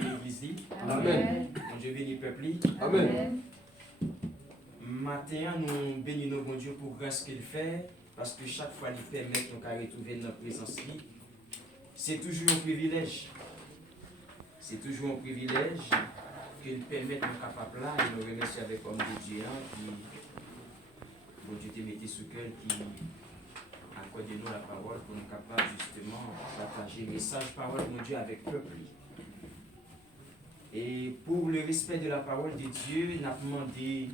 bénit l'église. Amen. Bon Dieu bénit le peuple. Amen. Matin, nous bénissons bon Dieu pour grâce qu'il fait, parce que chaque fois qu'il permet de nous retrouver notre présence, c'est toujours un privilège. C'est toujours un privilège qu'il permette de nous capables là et nous remercier avec homme de Dieu qui, bon Dieu te mette sous cœur, qui accorde nous la parole pour nous capables justement partager le message parole de Dieu avec le peuple. Et pour le respect de la parole de Dieu, nous avons demandé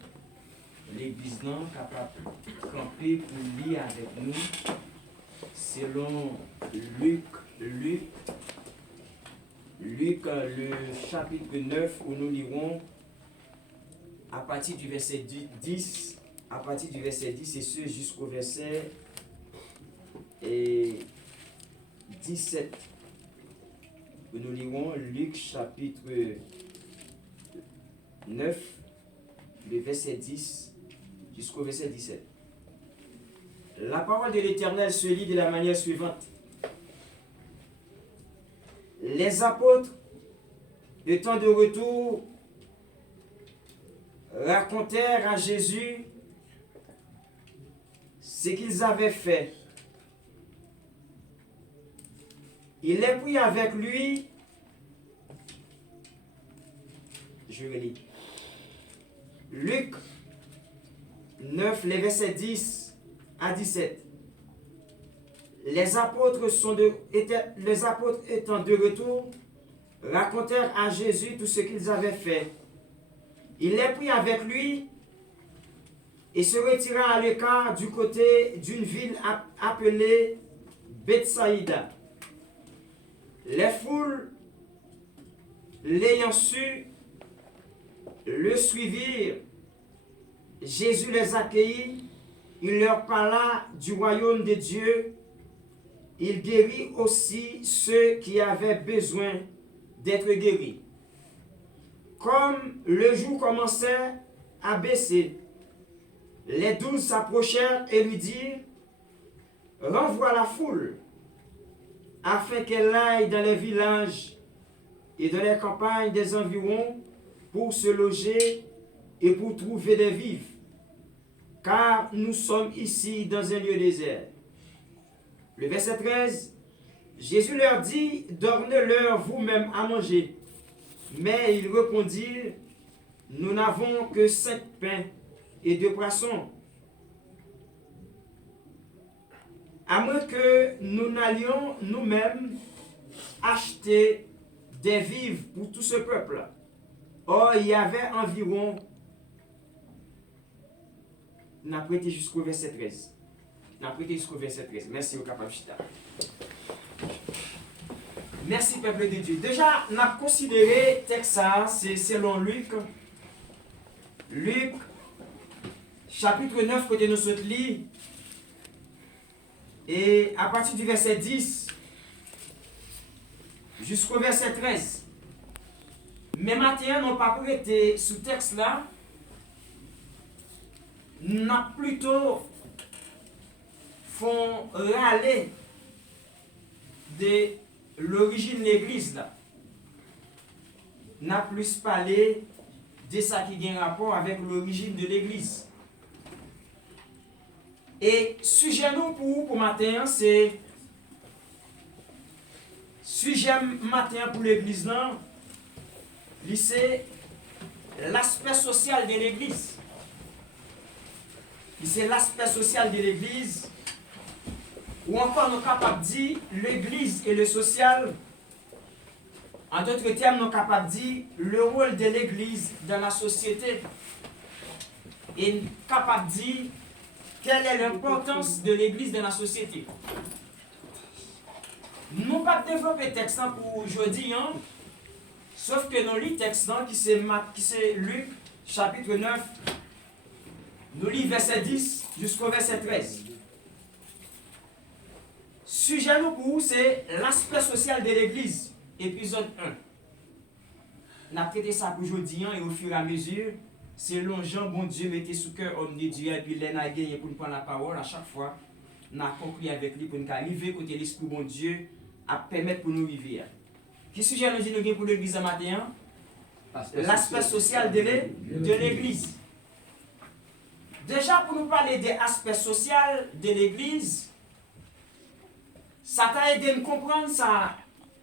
l'Église non capable de camper pour lire avec nous selon Luc, le chapitre 9 où nous lirons à partir du verset 10, à partir du verset 10 et ce jusqu'au verset 17. Où nous lirons Luc chapitre 9, le verset 10 jusqu'au verset 17. La parole de l'Éternel se lit de la manière suivante. Les apôtres, étant de retour, racontèrent à Jésus ce qu'ils avaient fait. Il les prit avec lui. Je relis. Luc 9, les versets 10 à 17. Les apôtres étant de retour, racontèrent à Jésus tout ce qu'ils avaient fait. Il les prit avec lui et se retira à l'écart du côté d'une ville appelée Bethsaïda. Les foules, l'ayant su, le suivirent. Jésus les accueillit, il leur parla du royaume de Dieu. Il guérit aussi ceux qui avaient besoin d'être guéris. Comme le jour commençait à baisser, les 12 s'approchèrent et lui dirent, renvoie la foule, afin qu'elle aille dans les villages et dans les campagnes des environs pour se loger et pour trouver des vivres, car nous sommes ici dans un lieu désert. Le verset 13, Jésus leur dit, donnez-leur vous-même à manger. Mais ils répondirent, nous n'avons que 5 pains et 2 poissons. À moins que nous n'allions nous-mêmes acheter des vivres pour tout ce peuple. Or, il y avait environ... On a prêté jusqu'au verset 13. On a prêté jusqu'au verset 13. Merci au capable Chita. Merci, peuple de Dieu. Déjà, on a considéré le texte, c'est selon Luc. Luc, chapitre 9, côté nous sommes lits. Et à partir du verset 10 jusqu'au verset 13. Mais maintenant, nous n'avons pas prêté ce texte-là. Nous avons plutôt font râler de l'origine de l'église là. N'a plus parlé de ça qui a un rapport avec l'origine de l'église. Et sujet nous pour matin, c'est sujet matin pour l'église là, c'est l'aspect social de l'église. C'est l'aspect social de l'église, ou encore nous sommes capables de dire l'église et le social. En d'autres termes, nous sommes capables de dire le rôle de l'église dans la société. Et nous sommes capables de dire quelle est l'importance de l'église dans la société. Nous n'avons pas développé le texte pour aujourd'hui, hein, sauf que nous lisons le texte qui c'est Luc, chapitre 9, nous lisons verset 10 jusqu'au verset 13. Sujet nous pour vous, c'est l'aspect social de l'église, épisode 1. On a traité ça pour aujourd'hui et au fur et à mesure, selon Jean, bon Dieu, mettez sous cœur homme de Dieu et puis l'en a gagné pour nous prendre la parole à chaque fois. On a compris avec lui pour nous arriver côté l'esprit bon Dieu à permettre pour nous vivre. Qui sujet nous dit nous pour l'église ce matin? L'aspect social de l'église. Déjà, pour nous parler des aspects sociaux de l'église, ça t'a aidé à comprendre ça.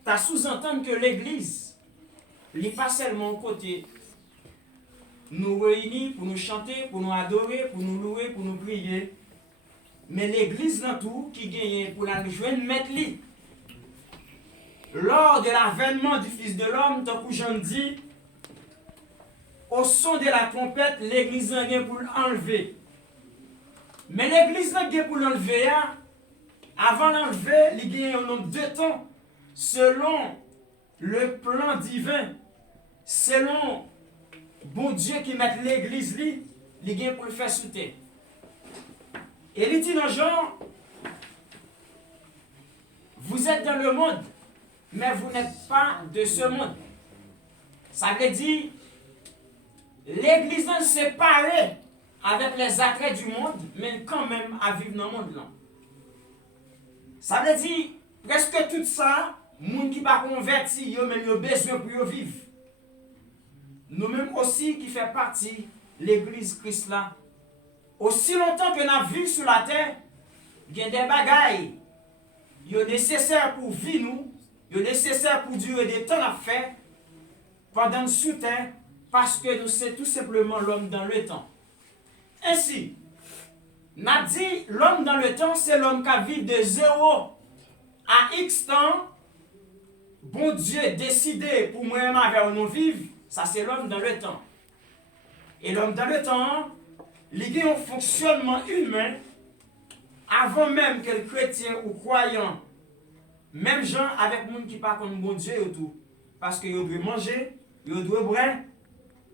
T'as sous-entendu que l'église, n'est pas seulement côté nous réunir pour nous chanter, pour nous adorer, pour nous louer, pour nous prier, mais l'église dans tout qui gagne pour la joindre mettre lui. Lors de l'avènement du Fils de l'homme, tant que Jean dit, au son de la trompette, l'église n'a rien pour l'enlever. Mais l'église n'a rien pour l'enlever. Avant l'enlever, il y a un nombre de temps, selon le plan divin, selon bon Dieu qui met l'église, il y a pour le faire sauter. Et il dit dans Jean, vous êtes dans le monde, mais vous n'êtes pas de ce monde. Ça veut dire, l'église est séparée avec les attraits du monde, mais quand même à vivre dans le monde là. Ça veut dire, presque tout ça, les gens qui ne sont pas convertis, ils ont même besoin pour vivre. Nous-mêmes aussi qui faisons partie de l'église Christ là. Aussi longtemps que nous vivons sur la terre, il y a des bagailles qui sont nécessaires pour vivre nous, qui sont nécessaires pour durer des temps à faire pendant le sous-terre, parce que nous sommes tout simplement l'homme dans le temps. Ainsi, n'a dit l'homme dans le temps, c'est l'homme qui vit de 0 à X temps. Bon Dieu décidé pour moi vers nous vivre, ça c'est l'homme dans le temps. Et l'homme dans le temps, il y a un fonctionnement humain avant même que le chrétien ou croyant, même gens avec les gens qui parlent comme bon Dieu et tout, parce qu'ils doivent manger, ils doivent boire,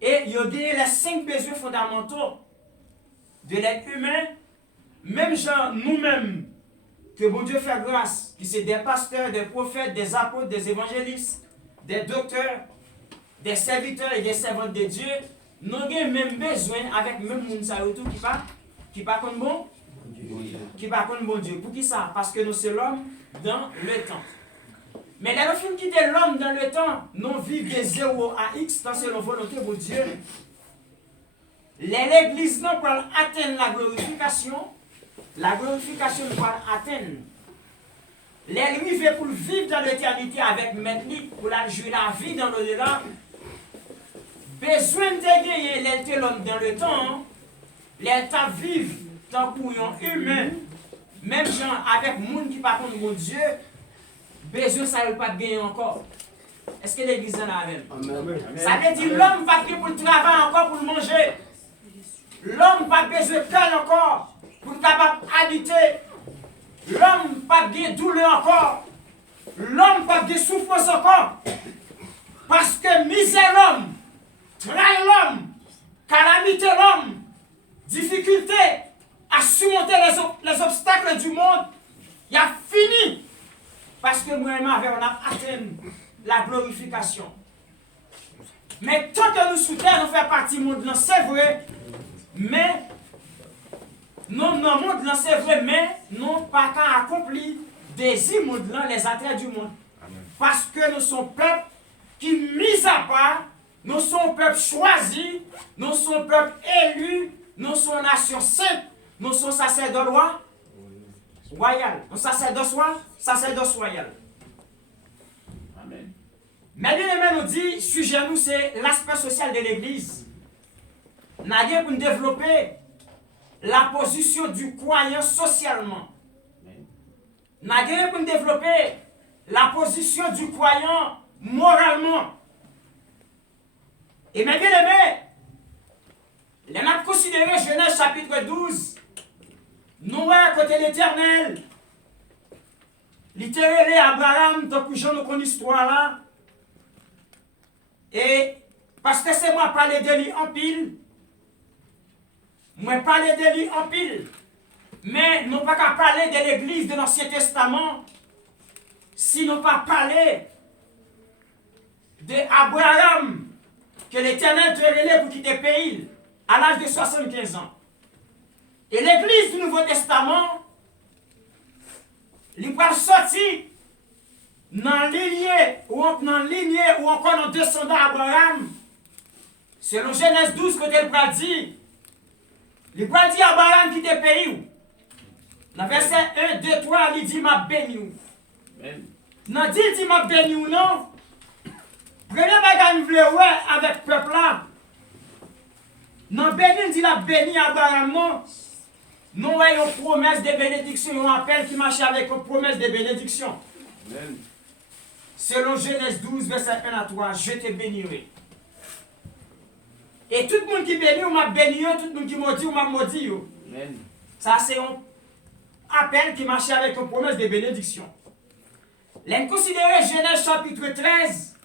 et ils ont les 5 besoins fondamentaux de l'être humain, même gens nous-mêmes, que bon Dieu fait grâce, qui sont des pasteurs, des prophètes, des apôtres, des évangélistes, des docteurs, des serviteurs et des servantes de Dieu, nous avons même besoin avec même les gens qui parlent comme bon, qui parlent comme bon Dieu. Pour qui ça? Parce que nous sommes l'homme dans le temps. Mais les films qui étaient l'homme dans le temps, nous vivons de 0 à X dans selon volonté de Dieu. L'église nous pour atteindre la glorification nous pour atteindre. L'église veut pour vivre dans l'éternité avec maintenant, pour la jouer la vie dans l'au-delà. Besoin de gagner l'homme dans le temps, l'état vivre tant qu'un humain, même gens avec les gens qui parlent de mon Dieu, besoin ça ne pas gagner encore. Est-ce que l'église en a avec? Ça veut dire l'homme ne va pas pour le travail encore pour le manger. L'homme n'a pas besoin de pain encore pour être capable d'habiter. L'homme n'a pas de douleur encore. L'homme n'a pas de souffrance encore. Parce que misère l'homme, travail l'homme, calamité l'homme, difficulté à surmonter les obstacles du monde, il a fini. Parce que nous-mêmes, on a atteint la glorification. Mais tant que nous sous terre, nous faisons partie du monde, c'est vrai. Mais, nous, dans le monde, c'est vrai, mais nous pas qu'à accomplir des monde, les attraits du monde. Parce que nous sommes peuple qui, mis à part, nous sommes peuple choisi, nous sommes peuple élu, nous sommes nation sainte, nous sommes sacerdoce royal. Nous sacerdoce royal. Amen. Mais bien aimé nous dit, sujet nous, c'est l'aspect social de l'église. Nous avons pour développer la position du croyant socialement. Nous avons pour développer la position du croyant moralement. Et mes bien-aimés, nous avons considéré Genèse chapitre 12, nous à côté de l'Éternel, littéralement Abraham, tant que nous connaissons l'histoire là, et parce que c'est moi parler de lui en pile, moi parler de lui en pile, mais nous pas qu'à parler de l'église de l'Ancien Testament, si nous pas parler d'Abraham, que l'Éternel te relève pour quitter le pays à l'âge de 75 ans. Et l'église du Nouveau Testament, il va sortir dans lignée ou encore dans descendant Abraham, selon Genèse 12, côté le bras dit, le bras dit Abraham quitte le pays. Dans verset 1, 2, 3, il dit m'a béni. Dans dit il dit m'a béni ou non. Premier bagage nous voulons avec le peuple là. Dans béni dit la béni Abraham non. Nous avons une promesse de bénédiction, un appel qui marche avec une promesse de bénédiction. Amen. Selon Genèse 12, verset 1 à 3, je te bénirai. Et tout le monde qui bénit, ou m'a béni, tout le monde qui maudit, ou m'a maudit. Amen. Ça, c'est un appel qui marche avec une promesse de bénédiction. L'en considérer Genèse chapitre 13,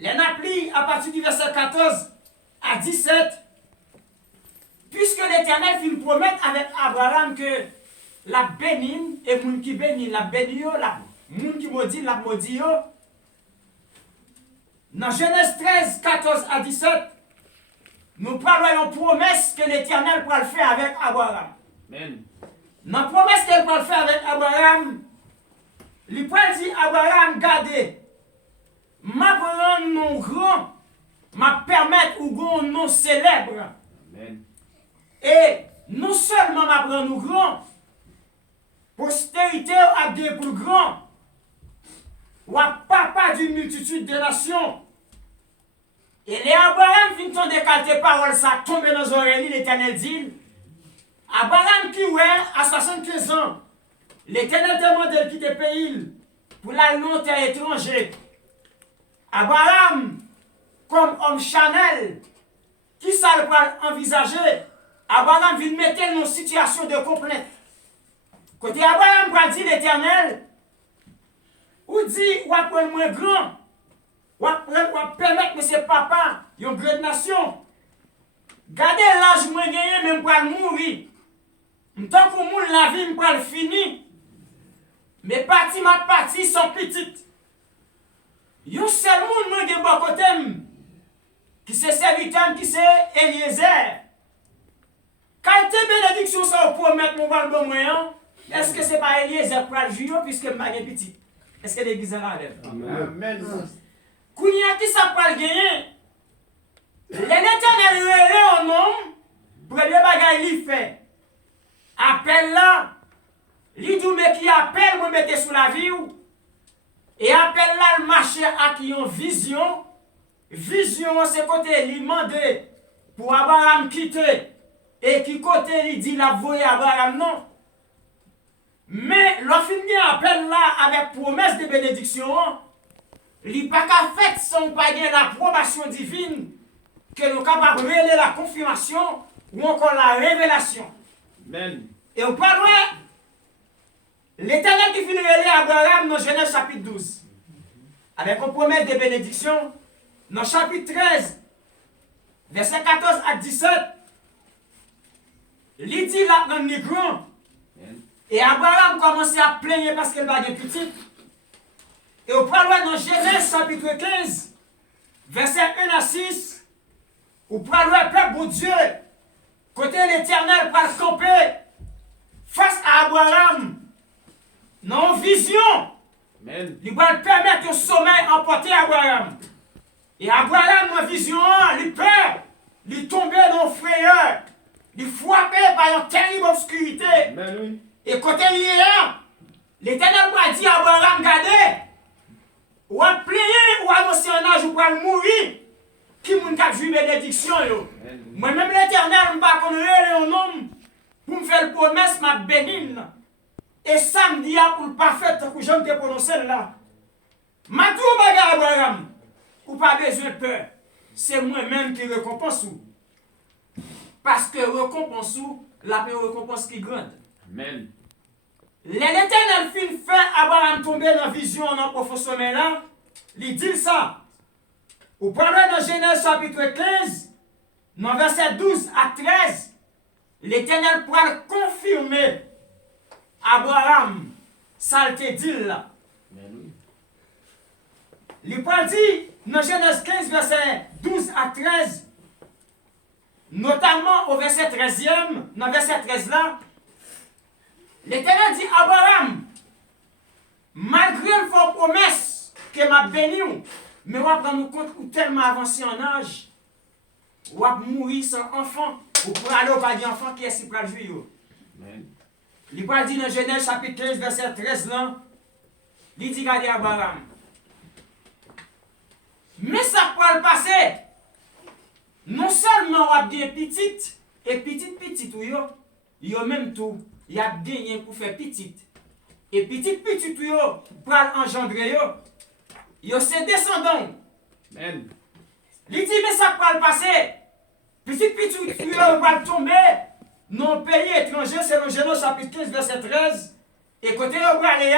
l'en appli à partir du verset 14 à 17. Puisque l'Éternel fit une promesse avec Abraham que la bénine et moun qui bénit, la béni, la moun qui maudit, la maudit. Dans Genèse 13, 14 à 17, nous parlons d'une promesse que l'Éternel pourra le faire avec Abraham. Amen. Dans la promesse qu'elle pourra le faire avec Abraham, il pourra dire Abraham, gardez, m'a prendre nom grand, m'a permettre ou grand nom célèbre. Amen. Et non seulement m'apprend nous grand, postérité a deux plus grand, ou à papa d'une multitude de nations. Et les Abraham finissent de calter parole, ça tombe dans les oreilles, l'Éternel dit. Abraham qui ouais, à 75 ans, l'Éternel demande de quitter le pays pour la long terre étranger. Abraham, comme homme Chanel, qui ça le peut envisager? Abraham vient mettre dans une situation de complète. Côté Abraham va dire l'Éternel, ou dit, ou apprendre moins grand, ou permettre que ses papa, une grande nation. Gardez l'âge moins gagné, même pour mourir. Tant que moun la vie pour le fini. Mais parti ma partie sont petites. Yon seul moun moi de bon côté qui c'est serviteur qui c'est Eliezer. Qualité bénédiction ça pour mettre mon val bon moyen. Est-ce que c'est pas Eliezer pour le juillet puisque m'a petit? Est-ce que l'église est là? Amen. Kounia qui ça pas le gagner? L'Éternel relève un homme, premier bagage il fait. Appel là, li dit mais qui appelle moi mettre sous la vie ou. Et appel là le marché à qui ont vision. Vision c'est côté li mandé pour Abraham quitter et qui côté il dit la voyer Abraham non. Mais l'offre appel là avec promesse de bénédiction, il pas qu'à faire sans pas gagner l'approbation divine que nous sommes capables de révéler la confirmation ou encore la révélation. Amen. Et on parle l'Éternel qui finit révéler Abraham dans Genèse chapitre 12. Avec une promesse de bénédiction, dans chapitre 13, verset 14 à 17, il dit là dans le grand. Et Abraham commençait à plaigner parce qu'il va être petit. Et on parle dans Genèse chapitre 15, verset 1 à 6, on parle peuple bon Dieu, côté l'Éternel pour camper face à Abraham, dans vision, il va permettre au sommeil emporter Abraham. Et Abraham, dans vision, il peur, il tombait dans le frayeur, il frappait par une terrible obscurité. Amen. Et côté là, l'Éternel va dire à Abraham, regardez, ou à plier, ou à annoncer un âge, ou pour mourir, qui moun kap joué bénédiction. Moi-même l'Éternel, je ne vais pas connaître un homme pour me faire une promesse, ma bénine. Et samedi, pour le parfait, que je me prononcé là. Ma tout bagarre Abraham, ou pas besoin de peur. C'est moi-même qui récompense ou. Parce que récompense ou, la récompense qui grande. Amen. L'Éternel fin fait Abraham tomber dans la vision dans le profond sommeil là. Il dit ça. Vous parlez dans Genèse chapitre 15, dans verset 12 à 13, l'Éternel pourra confirmer Abraham, ça te dit là. Il pourra dire dans Genèse 15, verset 12 à 13, notamment au verset 13e, dans verset 13 là, l'Éternel dit Abraham, malgré une forte promesse, que m'a béni ou. Mais on prend nous compte ou tellement avancé en âge. Ou à mourir sans enfant. Ou pour aller au pas d'enfant qui est si près de jouir. Il va dire dans Genèse chapitre 15, verset 13 là. Il dit regardez Abraham. Mais ça peut le passer. Non seulement on a bien petit, et petit ou yo même tout, il a gagné pour faire petit. Et petit ou yo, pour engendrer yo c'est descendant. Amen. Il dit mais ça peut le passer. Petit ou yo va tomber dans un pays étranger, c'est le Genèse chapitre 15, verset 13. Et côté yo va aller,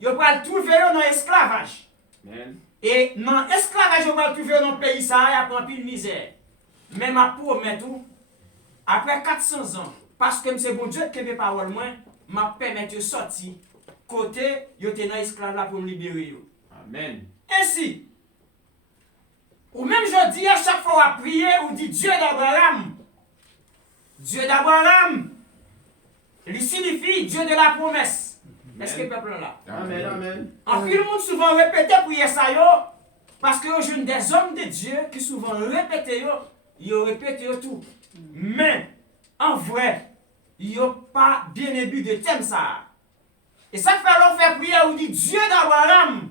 yo va trouver dans l'esclavage. Amen. Et dans l'esclavage, yo va trouver dans le pays ça, il a pris pile misère. Mais ma promesse tout, après 400 ans, parce que c'est bon Dieu qui me parole moi, m'a permis de sortir côté yo te dans esclave là pour me libérer yo. Amen. Ainsi, ou même je dis à chaque fois à prier ou dit Dieu d'Abraham. Dieu d'Abraham, il signifie Dieu de la promesse. Est-ce que le peuple là? Amen, amen. En plus, le monde souvent répète prier ça yo, parce que je suis des hommes de Dieu qui souvent répètent yo. Ils répètent tout. Mais, en vrai, ils n'ont pas bien ébu de thème ça. Et ça fait alors faire prière où dit Dieu d'Abraham,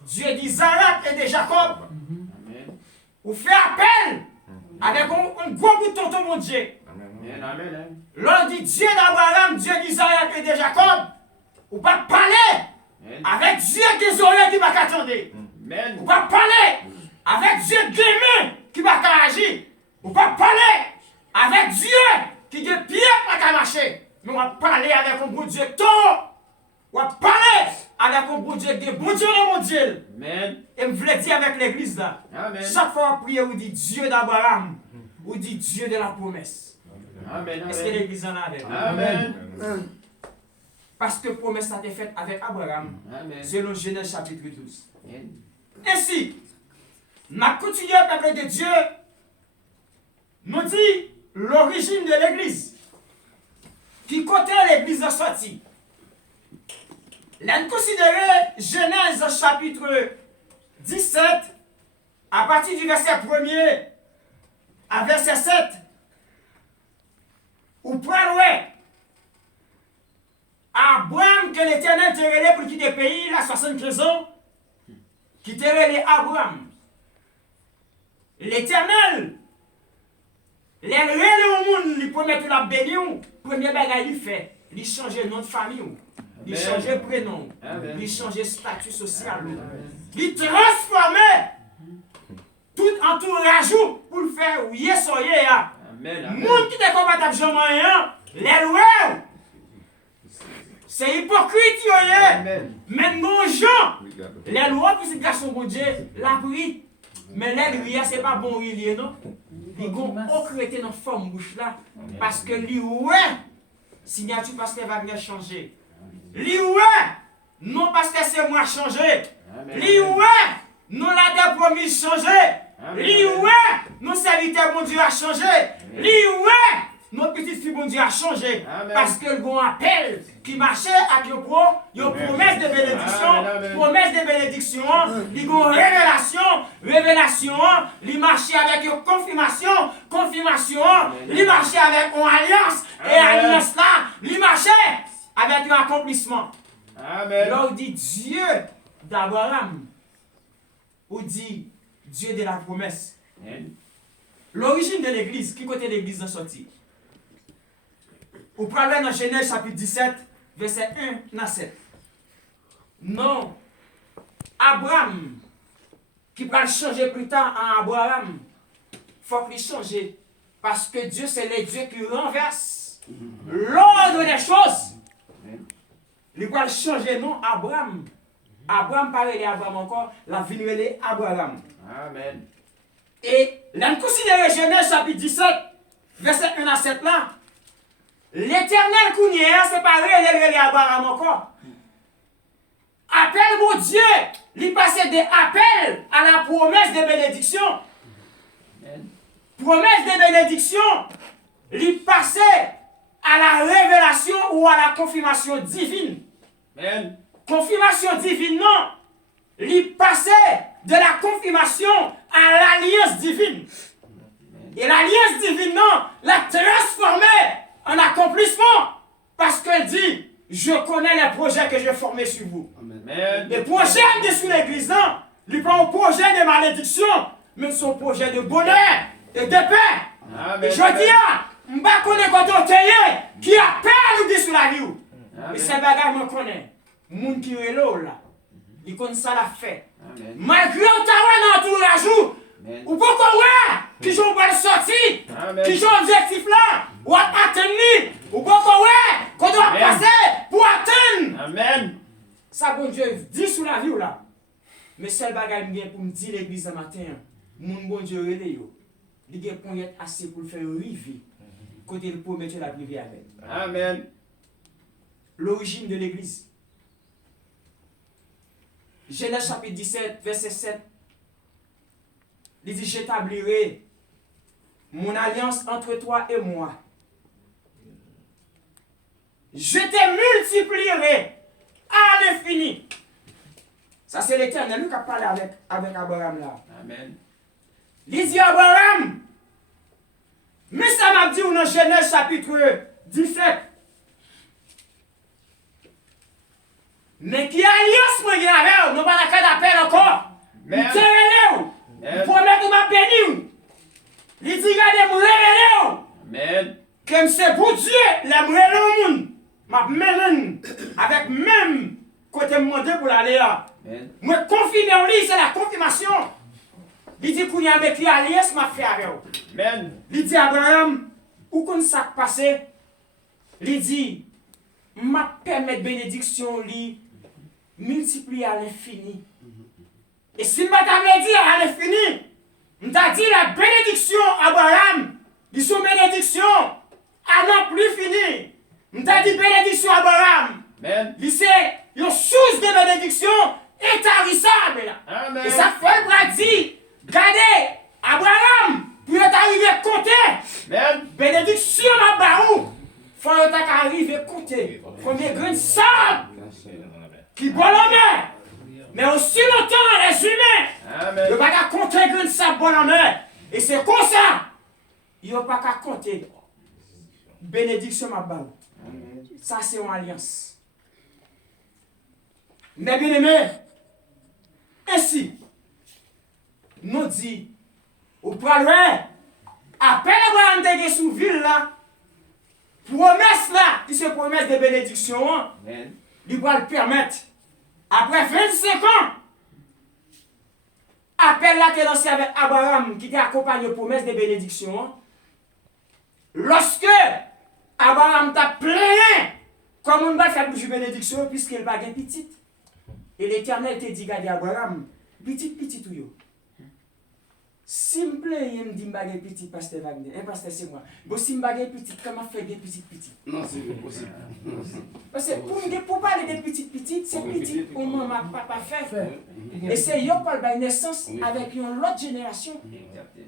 Dieu d'Isaac et de Jacob. Amen. Ou fait appel avec un gros bouton de mon Dieu. Amen. L'on dit Dieu d'Abraham, Dieu d'Isaac et de Jacob. Ou pas parler avec Dieu des oreilles qui va attendre. Ou pas parler avec Dieu des mains qui va agir. On va parler avec Dieu qui a pied pour marcher. Mais on va parler avec un bon Dieu tôt. On va parler avec un bon Dieu qui est bon Dieu dans mon Dieu. Amen. Et je voulais dire avec l'église là. Amen. Chaque fois on prie, on dit Dieu d'Abraham. On dit Dieu de la promesse. Amen. Est-ce que l'église en a avec? Amen. Parce que la promesse a été faite avec Abraham. Amen. Selon Genèse chapitre 12. Amen. Ainsi, ma continué peuple de Dieu. Nous dit l'origine de l'église. Qui côté l'église a sorti. L'on considère Genèse chapitre 17 à partir du verset 1er à verset 7. Ou près Abraham que l'Éternel t'a relé pour quitter le pays, il a 75 ans, qui t'a relé Abraham. L'Éternel, les relais au monde, il promet que la béni, premier bagage il fait, il change le nom de famille, il change le prénom, il change le statut social, il transforme tout entourage pour le faire où il est soyé. Le monde qui est compatible jamais, les lois, c'est hypocrite, même mon gens, les lois pour ces garçons, mon Dieu, la pris. Mais l'air, ce n'est pas bon, non? Ils vont occulter dans la forme bouche là. Parce que lui, ouais, signature pasteur Wagner changer. Lui, ouais, non pasteur c'est moi changer. Lui, ouais, non la date promise changer. Lui, ouais, non serviteur bon Dieu a changé. Lui, ouais, notre petite fille bon Dieu a changé. Parce que le bon appel qui marchait avec une promesse de bénédiction, il y a révélation, il marchait avec une confirmation, il marchait avec une alliance, et alliance là, il marchait avec un accomplissement. Amen. Là, on dit Dieu d'Abraham, on dit Dieu de la promesse. L'origine de l'église, qui côté l'église est sortie? Vous parlez dans Genèse chapitre 17, verset 1 à 7. Non, Abraham, qui va changer plus tard en Abraham, il faut qu'il change. Parce que Dieu, c'est le Dieu qui renverse l'ordre des choses. Il va changer non Abraham. Abraham, pareil, Abraham encore, la vie de Abraham. Amen. Et là, considérez Genèse chapitre 17, verset 1 à 7 là. L'Éternel Kounia, c'est pareil, il Abraham encore. Appel mon Dieu, il passe des appels à la promesse de bénédiction. Promesse de bénédiction, il passe à la révélation ou à la confirmation divine. Amen. Confirmation divine, non. il passait de la confirmation à l'alliance divine. Et l'alliance divine, non, la transformée en accomplissement. Parce qu'elle dit, je connais les projets que j'ai formés sur vous. Amen. Les projets de sous l'église, non, ils pas un projet de malédiction, mais son projet de bonheur et de paix. Amen. Et je dis, je ne sais pas quand on qui a peur nous dit sur la vie. Et c'est bagage que je connais. Les gens qui est là, ils connaissent ça la fait. Amen. Malgré le travail dans tout le jour, ou pourquoi ouais, qui j'ont pas sorti, Amen. qui j'ont objectif là, ou à atteindre, ou pourquoi ouais, qu'on doit Amen. passer pour atteindre. Amen. Ça, bon Dieu, dit sur la vie là. Mais seul bagage que pour me dire l'église ce matin, mon bon Dieu, il y a pour être assez pour le faire arriver. Côté le promet la privé avec. Amen. L'origine de l'église. Genèse chapitre 17, verset 7. Il dit, j'établirai mon alliance entre toi et moi. Je te multiplierai à l'infini. Ça, c'est l'Éternel qui a parlé avec Abraham là. Amen. Il dit Abraham, mais ça m'a dit dans Genèse chapitre 17. Mais qui alliance moi qui avec, nous pas d'appel encore. Amen. Il te révèle. Il promet de m'a béni. Il dit regardez moi révèle. Amen. Comme c'est pour Dieu, la révèle au monde. M'a mêlé avec même côté demandé pour l'aller là. Amen. Moi confirmer en lui, c'est la confirmation. Il dit qu'on y a avec qui alliance m'a fait avec vous. Amen. Il dit Abraham, où qu'on ça passé? Il dit, m'a permettre bénédiction lui multiplier à l'infini. Et si madame dit à l'infini, m'a dit la bénédiction Abraham, ils sont bénédiction à non plus fini. M'a dit bénédiction Abraham. Amen. Il c'est une source de bénédiction intarissable. Amen. Et ça fait le bras dit, regardez, Abraham, pour être arrivé à compter, Amen. bénédiction à Barou, faut être arrivé à compter. Premier grain de sable qui bon en mer. Mais aussi longtemps les humains, Amen. ils ne peuvent pas compter grain de sable bon en mer. Et c'est comme ça, ils ne peuvent pas compter. Bénédiction à Barou. Ça c'est une alliance. Mais bien aimé, ainsi, nous dit, au problème, après Abraham de sous ville là, promesse là, qui se promesse de bénédiction, Amen. il va le permettre. Après 25 ans, appel là qui est lancé avec Abraham, qui t'a accompagné aux promesses de bénédiction, lorsque Abraham t'a plaint, comme on va faire plus de bénédiction, puisqu'il va gagner petite. Et l'Éternel te dit, regardez Abraham, petit ou yo. Si me plaît, il me dit, je petit, pasteur Wagner. Pasteur, c'est moi. Bon, si je petit, comment faire des petits? Non, c'est impossible. Parce que pour parler de petites, c'est petit au moment où papa fait. Et c'est eux qui parlent de naissance avec une autre génération.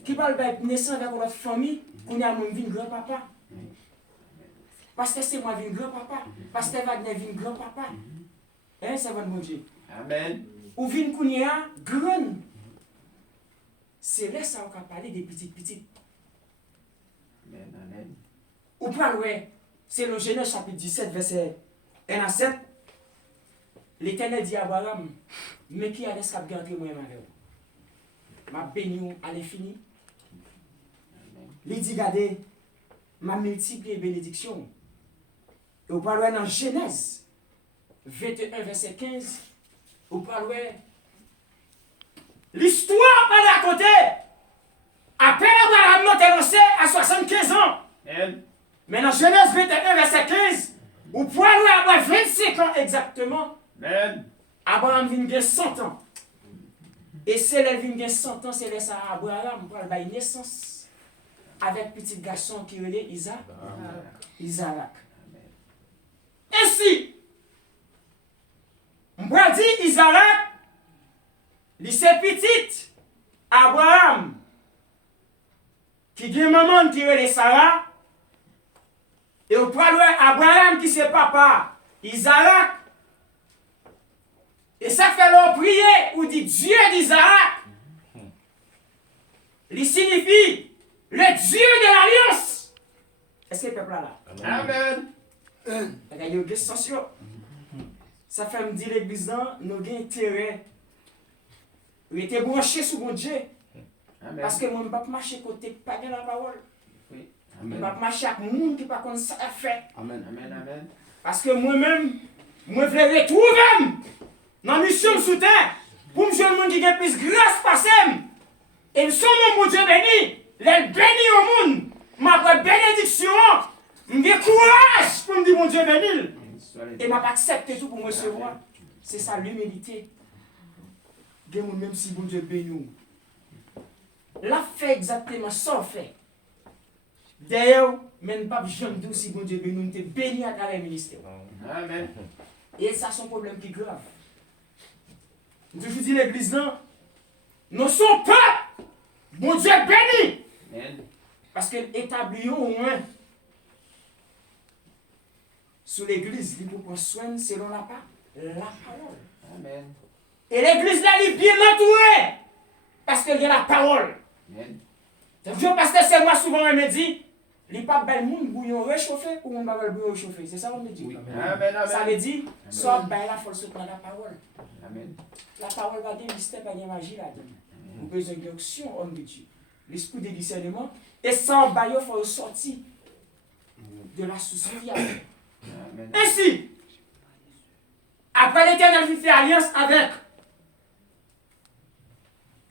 Qui parle de naissance avec notre famille, qu'on a mon grand-papa. Pasteur, c'est moi, grand-papa. Pasteur Wagner, grand-papa. Hein, ça va mon Dieu. Amen. Ou vin kounia grand. C'est là ça on va parler des petites. Amen. Amen. Ou pas ouais, c'est le Genèse chapitre 17 verset 1 à 7. L'Éternel dit à Abraham, mais qui a laissé garder moi avec vous? Ma béni à l'infini. Il dit regardez, m'a multiplié bénédiction. Et vous parlez dans Genèse 21 verset 15. Vous parlez l'histoire par la côté. Après Abraham est lancé à 75 ans. Amen. Mais dans Genèse 21 verset 15, vous pouvez avoir 25 ans exactement. Amen. Abraham vient de 100 ans. Et c'est là qu'il vient de 100 ans, c'est là ça Abraham pour la naissance avec petit garçon qui est Isaac. Isaac. Ainsi, on va dire Isaac, il c'est petit Abraham qui dit maman qui est Sarah. Et on parle Abraham qui c'est papa Isaac. Et ça fait leur prié ou dit Dieu d'Isaac, il signifie le Dieu de l'alliance. Est-ce que le peuple là? Amen. Il y a des sens. Ça fait me dire l'église là, nous avons intérêt. Il était branché sur mon Dieu. Amen. Parce que moi, je ne peux pas marcher côté pas de la parole. Oui. Je ne peux Amen. pas marcher avec les gens qui ne pas connaître ça fait. Amen. Amen. Amen. Parce que moi-même, je veux retrouver dans la mission sous terre pour me jouer le monde qui a plus grâce passée. Et son nom, mon Dieu béni, les bénis au monde. Ma bénédiction, je courage pour me dire mon Dieu béni. Et m'a pas accepté tout pour me recevoir. C'est ça l'humilité. Même si mon Dieu béni. Là fait exactement ça fait. D'ailleurs, même pas jamais dire si mon Dieu béni, nous sommes bénis à travers le ministère. Amen. Et ça, c'est un problème qui est grave. Je vous dis l'église là, nous sommes pas, mon Dieu béni. Amen. Parce que établissons au moins sur l'église, il faut prendre soin selon la parole. Amen. Et l'église là, elle est bien entourée. Parce qu'il y a la parole. Amen. Donc, je pasteur, c'est moi souvent, on me dit, il n'y a pas de monde bouillon réchauffé ou on va le bouillon réchauffé. C'est ça qu'on me dit. Oui. Amen. Amen. Ça veut dire, soit ben la force de la parole. Amen. La parole va dire mystère, pas de magie là-dedans. Vous avez besoin d'onction, homme de Dieu. L'esprit de discernement. Et sans baillot, il faut sortir de la source fiable. Amen. Ainsi, après l'Éternel fait alliance avec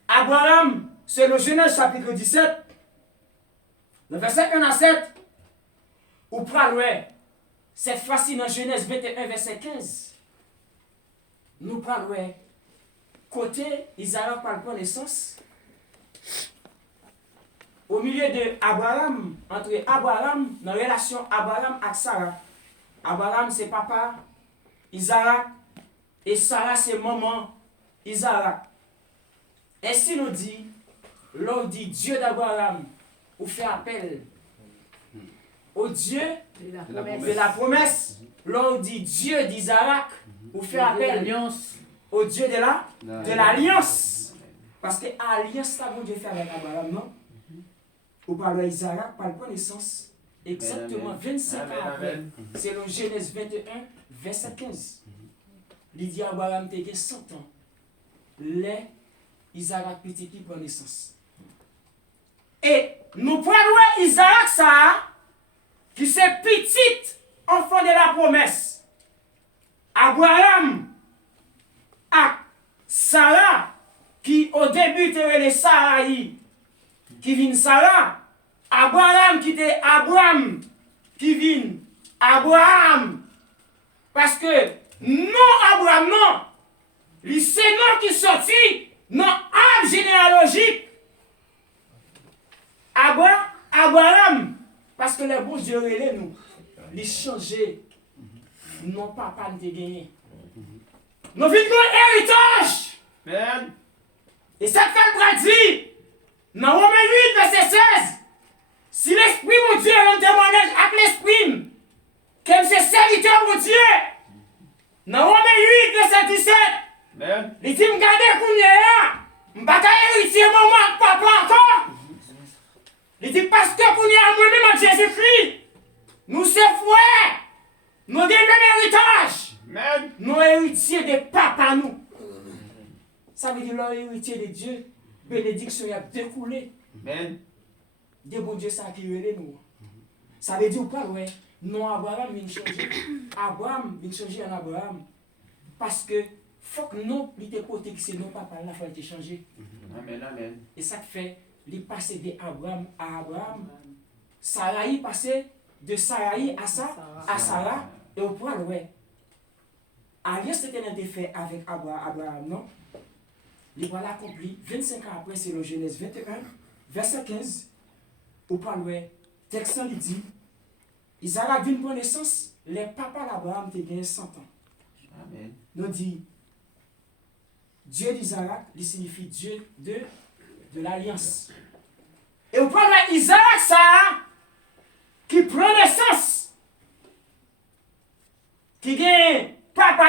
Abraham, c'est le Genèse chapitre 17, le verset 1 à 7, ou prenons cette fois-ci dans Genèse 21, verset 15, nous prenons côté Isaac par connaissance, au milieu de Abraham, entre Abraham, dans la relation Abraham avec Sarah. Abraham c'est papa, Isaac, et Sarah c'est maman, Isaac. Ainsi nous dit, l'on dit Dieu d'Abraham, ou fait appel au Dieu de la promesse. L'on dit Dieu d'Isaac, ou fait appel au Dieu de l'alliance. Parce que l'alliance, là, mon Dieu fait avec Abraham, non? Ou par Isaac, par connaissance, exactement 25 ans après, c'est le Genèse 21, verset 15. Il dit Abraham, tu as 100 ans. Les Isaac petit qui prend naissance. Et nous prenons Isaac, ça, qui c'est petit enfant de la promesse. Abraham, à Sarah, qui au début était les Sarai, qui vient Sarah. Abraham qui était Abraham, qui vient Abraham. Parce que non Abraham, non. C'est non qui sortit dans l'arbre généalogique. Abraham, parce que le bon Dieu relève nous, il changé. Non, papa ne t'a gagné. Nous vivons un héritage. Amen. Et ça fait le traduit. Dans Romains 8, verset 16. Si l'Esprit, mon Dieu, est en témoignage avec l'Esprit, comme c'est serviteur, mon Dieu. Dans Romains 8, verset 17. Amen. Il dit, me garder qu'on y est là. Je ne vais pas hériter maman, papa encore. Il dit, parce que qu'on y est à moi-même en Jésus-Christ, nous sommes frères. Nous avons le même héritage. Amen. Nous héritiers de papa, nous. Ça veut dire, leur héritier de Dieu, bénédiction a découlé. Amen. De bon Dieu, ça qui relève nous. Ça veut dire, ou pas, ouais. Non, Abraham vient changer. Abraham vient changer en Abraham. Parce que, faut que nous, il te côté que c'est non papa, là, il faut te changer. Amen. Amen. Et ça fait, il passe de Abraham à Abraham. Sarai passé de Sarai à Sarah. Et au point, ouais. Alliance était un défait avec Abraham, non? Il va l'accomplir 25 ans après, c'est le Genèse 21, verset 15. Au point, ouais. Texte il dit, Isaac vient pour naissance, les papas d'Abraham te gagné 100 ans. Amen. Nous dit, Dieu d'Isaac, il signifie Dieu de l'alliance. Et au point, ouais, Isaac, ça, qui prend naissance, qui gagne papa